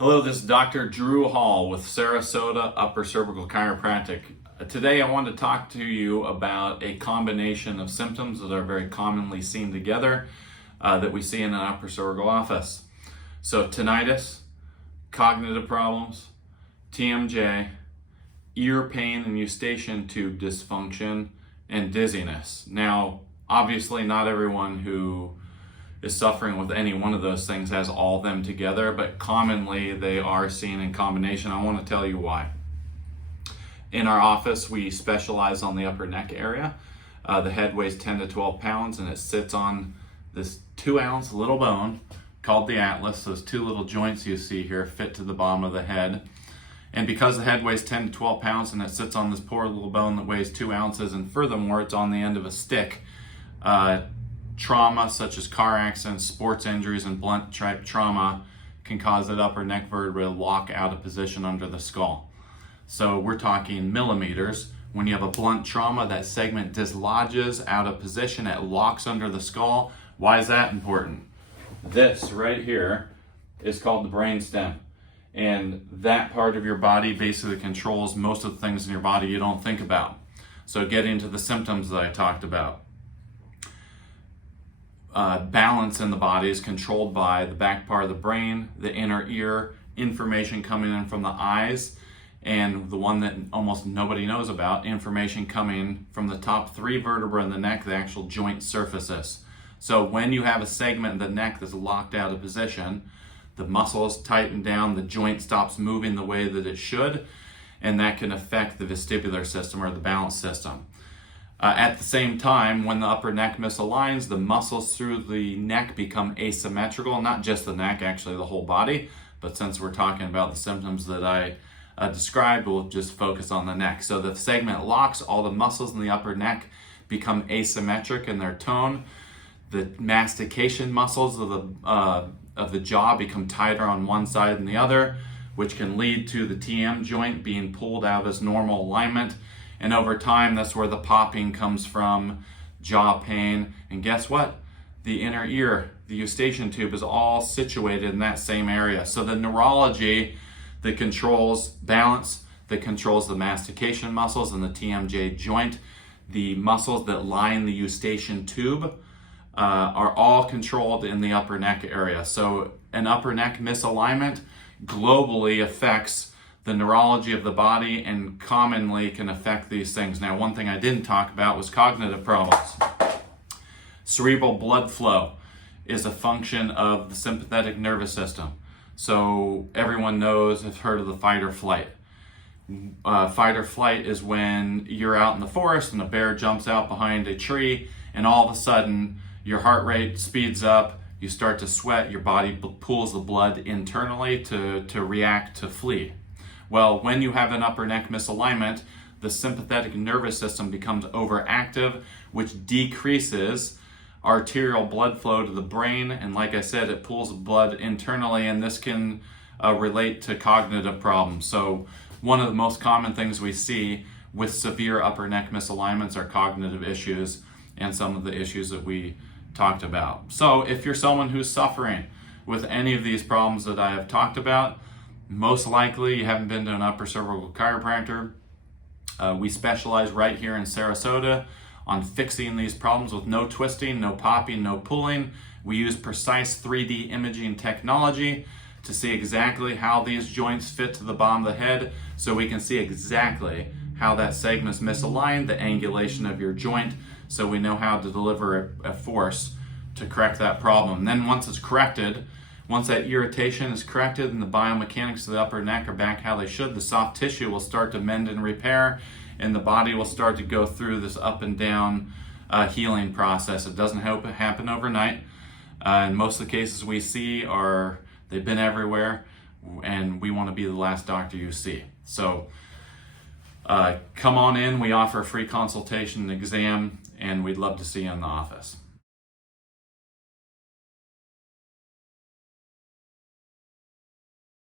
Hello, this is Dr. Drew Hall with Sarasota Upper Cervical Chiropractic. Today I want to talk to you about a combination of symptoms that are very commonly seen together that we see in an upper cervical office. So tinnitus, cognitive problems, TMJ, ear pain and eustachian tube dysfunction, and dizziness. Now, obviously not everyone who is suffering with any one of those things has all of them together, but commonly they are seen in combination. I want to tell you why. In our office, we specialize on the upper neck area. The head weighs 10 to 12 pounds and it sits on this 2-ounce little bone called the atlas. Those two little joints you see here fit to the bottom of the head. And because the head weighs 10 to 12 pounds and it sits on this poor little bone that weighs 2 ounces, and furthermore, it's on the end of a stick, trauma such as car accidents, sports injuries, and blunt type trauma can cause that upper neck vertebra to lock out of position under the skull. So we're talking millimeters. When you have a blunt trauma, that segment dislodges out of position, it locks under the skull. Why is that important? This right here is called the brainstem. And that part of your body basically controls most of the things in your body you don't think about. So getting into the symptoms that I talked about. Balance in the body is controlled by the back part of the brain, the inner ear, information coming in from the eyes, and the one that almost nobody knows about, information coming from the top 3 vertebrae in the neck, the actual joint surfaces. So when you have a segment in the neck that's locked out of position, the muscles tighten down, the joint stops moving the way that it should, and that can affect the vestibular system or the balance system. At the same time, when the upper neck misaligns, the muscles through the neck become asymmetrical, not just the neck, actually the whole body, but since we're talking about the symptoms that I described, we'll just focus on the neck. So the segment locks, all the muscles in the upper neck become asymmetric in their tone. The mastication muscles of the jaw become tighter on one side than the other, which can lead to the TM joint being pulled out of its normal alignment. And over time, that's where the popping comes from, jaw pain. And guess what? The inner ear, the eustachian tube, is all situated in that same area. So the neurology that controls balance, that controls the mastication muscles and the TMJ joint, the muscles that line the eustachian tube, are all controlled in the upper neck area. So an upper neck misalignment globally affects the neurology of the body and commonly can affect these things. Now, one thing I didn't talk about was cognitive problems. Cerebral blood flow is a function of the sympathetic nervous system. So everyone knows, has heard of the fight or flight. Fight or flight is when you're out in the forest and a bear jumps out behind a tree and all of a sudden your heart rate speeds up, you start to sweat, your body pulls the blood internally to react to flee. Well, when you have an upper neck misalignment, the sympathetic nervous system becomes overactive, which decreases arterial blood flow to the brain. And like I said, it pulls blood internally, and this can relate to cognitive problems. So one of the most common things we see with severe upper neck misalignments are cognitive issues and some of the issues that we talked about. So if you're someone who's suffering with any of these problems that I have talked about, most likely you haven't been to an upper cervical chiropractor. We specialize right here in Sarasota on fixing these problems with no twisting, no popping, no pulling. We use precise 3D imaging technology to see exactly how these joints fit to the bottom of the head, so we can see exactly how that segment's misaligned, the angulation of your joint, so we know how to deliver a force to correct that problem. And then once it's corrected, once that irritation is corrected and the biomechanics of the upper neck are back how they should, the soft tissue will start to mend and repair, and the body will start to go through this up and down healing process. It doesn't happen overnight. And most of the cases we see they've been everywhere, and we want to be the last doctor you see. So come on in, we offer a free consultation and exam, and we'd love to see you in the office.